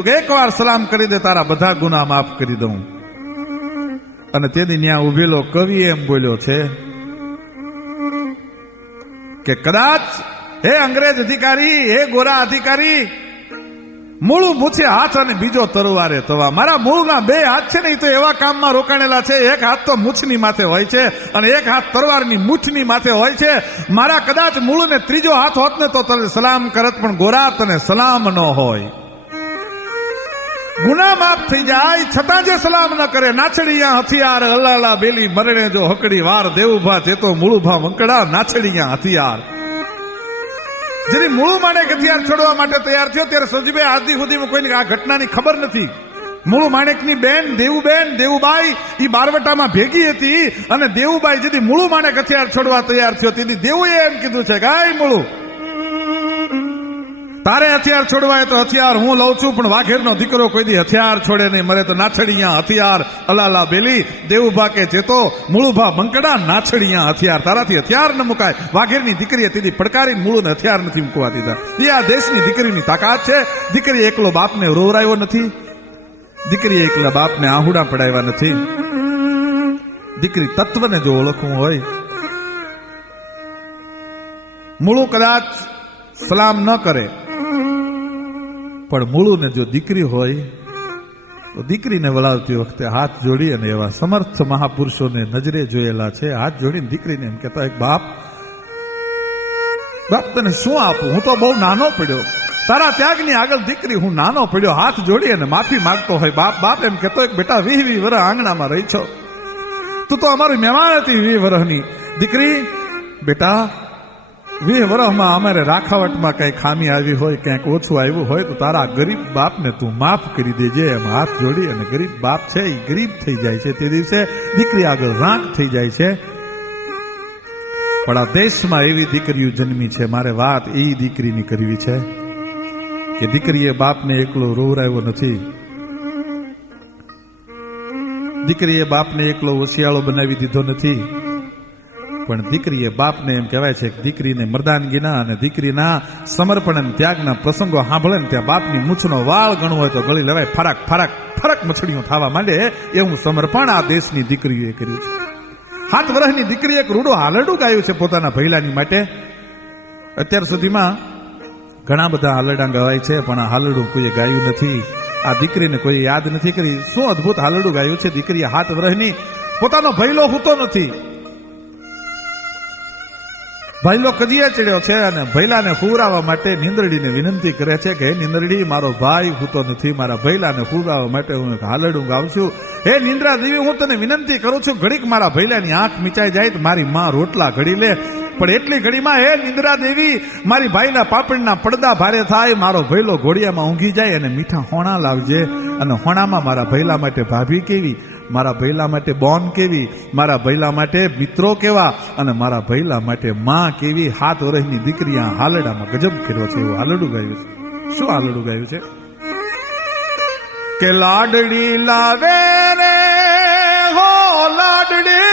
એક વાર સલામ કરી દે, તારા બધા ગુના માફ કરી દઉં. અને તેથી ત્યાં ઉભેલો કવિ એમ બોલ્યો છે કે કદાચ હે અંગ્રેજ અધિકારી, હે ગોરા અધિકારી, મૂળું મૂછે હાથ અને બીજો તરવારે તવા. મારા મૂળના બે હાથ છે ને, એ તો એવા કામમાં રોકાણેલા છે. એક હાથ તો મૂછની માથે હોય છે અને એક હાથ તરવારની મૂઠની માથે હોય છે. મારા કદાચ મૂળને ત્રીજો હાથ હોત ને તો તને સલામ કરત, પણ ગોરા તને સલામ ન હોય. ગુના માફ થઈ જાય છતાં જે સલામ ન કરે, નાછડીયા હથિયાર અલ્લાલા બેલી મરણે જો હકડી વાર. દેવુભા ચેતો મૂળભા વંકડા, નાછડીયા હથિયાર. જેની મૂળ માણેક હથિયાર છોડવા માટે તૈયાર થયો ત્યારે સજબે આદિ સુધીમાં કોઈને આ ઘટનાની ખબર નથી. મૂળ માણેકની બેન દેવુબાઈ એ બારવટામાં ભેગી હતી અને દેવુબાઈ જેથી મૂળ માણેક હથિયાર છોડવા તૈયાર થયો તેથી દેવુએ એમ કીધું છે કે આય મૂળ, તારે હથિયાર છોડવાય તો હથિયાર હું લઉં છું, પણ વાઘેરનો દીકરો કોઈ દી હથિયાર છોડે નહીં. મરે તો નાછડીયા હથિયાર અલાલા બેલી. દેવુભા કે ચેતો મૂળભા બંકડા, નાછડીયા હથિયાર. તારાથી હથિયાર ન મુકાય. વાઘેરની દીકરીએ તેથી પડકારીને મૂળને હથિયાર નથી મૂકવા દીધા. એ આ દેશની દીકરીની તાકાત છે. દીકરી એકલો બાપને રોવરાયો નથી, દીકરી એકલા બાપને આહુડા પડાવ્યા નથી. દીકરી તત્વને જો ઓળખવું હોય, મૂળું કદાચ સલામ ન કરે, પણ મૂળુને જો દીકરી હોય તો દીકરીને વળાવતી વખતે હાથ જોડી, અને એવા સમર્થ મહાપુરુષોને નજરે જોયેલા છે, હાથ જોડીને દીકરીને એમ કહેતા એક બાપ તને શું આપું, હું તો બહુ નાનો પડ્યો, તારા ત્યાગની આગળ દીકરી હું નાનો પડ્યો. હાથ જોડી અને માફી માંગતો હોય. બાપ એમ કહેતો એક બેટા 20 વર્ષ આંગણામાં રહી છો, તું તો અમારી મહેમાન હતી 20 વર્ષની દીકરી. બેટા 20 વર્ષમાં અમારે રાખાવટમાં કઈ ખામી આવી હોય, ક્યાંક ઓછું આવ્યું હોય તો તારા ગરીબ બાપને તું માફ કરી દેજે. એમ હાથ જોડી અને ગરીબ બાપ છે એ ગરીબ થઈ જાય છે. તે દિવસે દીકરી આગળ રાંક થઈ જાય છે. પણ આ દેશમાં એવી દીકરીઓ જન્મી છે, મારે વાત એ દીકરીની કરવી છે કે દીકરીએ બાપને એકલો રોવરાયો નથી, દીકરીએ બાપને એકલો ઓશિયાળો બનાવી દીધો નથી, પણ દીકરીએ બાપને એમ કહેવાય છે કે દીકરીને મર્દાનગીના અને દીકરીના સમર્પણ અને ત્યાગના પ્રસંગો સાંભળે ને ત્યાં બાપની મૂછનો વાળ ગણવો હોય તો ગળી લેવાય. ફરક મછડીઓ થવા માંડે એવું સમર્પણ આ દેશની દીકરીઓએ કર્યું છે. 7 વર્ષની દીકરી એક રૂડો હાલરડું ગાયું છે પોતાના ભૈલાની માટે. અત્યાર સુધીમાં ઘણા બધા હાલરડા ગવાય છે, પણ આ હાલરડું કોઈએ ગાયું નથી. આ દીકરીને કોઈ યાદ નથી કરી. શું અદભુત હાલરડું ગાયું છે. દીકરીએ 7 વર્ષની પોતાનો ભૈલો હૂતો નથી, ભૈલો કદીએ ચડ્યો છે અને ભૈલાને હુરાવવા માટે નીંદરડીને વિનંતી કરે છે કે હે નીંદરડી, મારો ભાઈ હૂતો નથી, મારા ભૈલાને હુરાવવા માટે હું એક હાલરડું ગાઉં છું. હે નિંદ્રા દેવી, હું તને વિનંતી કરું છું, ઘડીક મારા ભૈલાની આંખ મીચાઈ જાય તો મારી માં રોટલા ઘડી લે. પણ એટલી ઘડીમાં હે નિંદ્રા દેવી, મારી ભાઈના પાપડના પડદા ભારે થાય, મારો ભૈલો ઘોડિયામાં ઊંઘી જાય અને મીઠા હોણા લાવજે. અને હોણામાં મારા ભૈલા માટે ભાભી કેવી, મારા ભૈલા માટે બોન કેવી, મારા ભૈલા માટે મિત્રો કેવા, અને મારા ભૈલા માટે માં કેવી. 7 વર્ષની દીકરી આ હાલડામાં ગજબ કર્યો છે. એવું હાલડું ગાયું છે. શું હાલડું ગાયું છે કે લાડડી લાવે રે હો લાડડી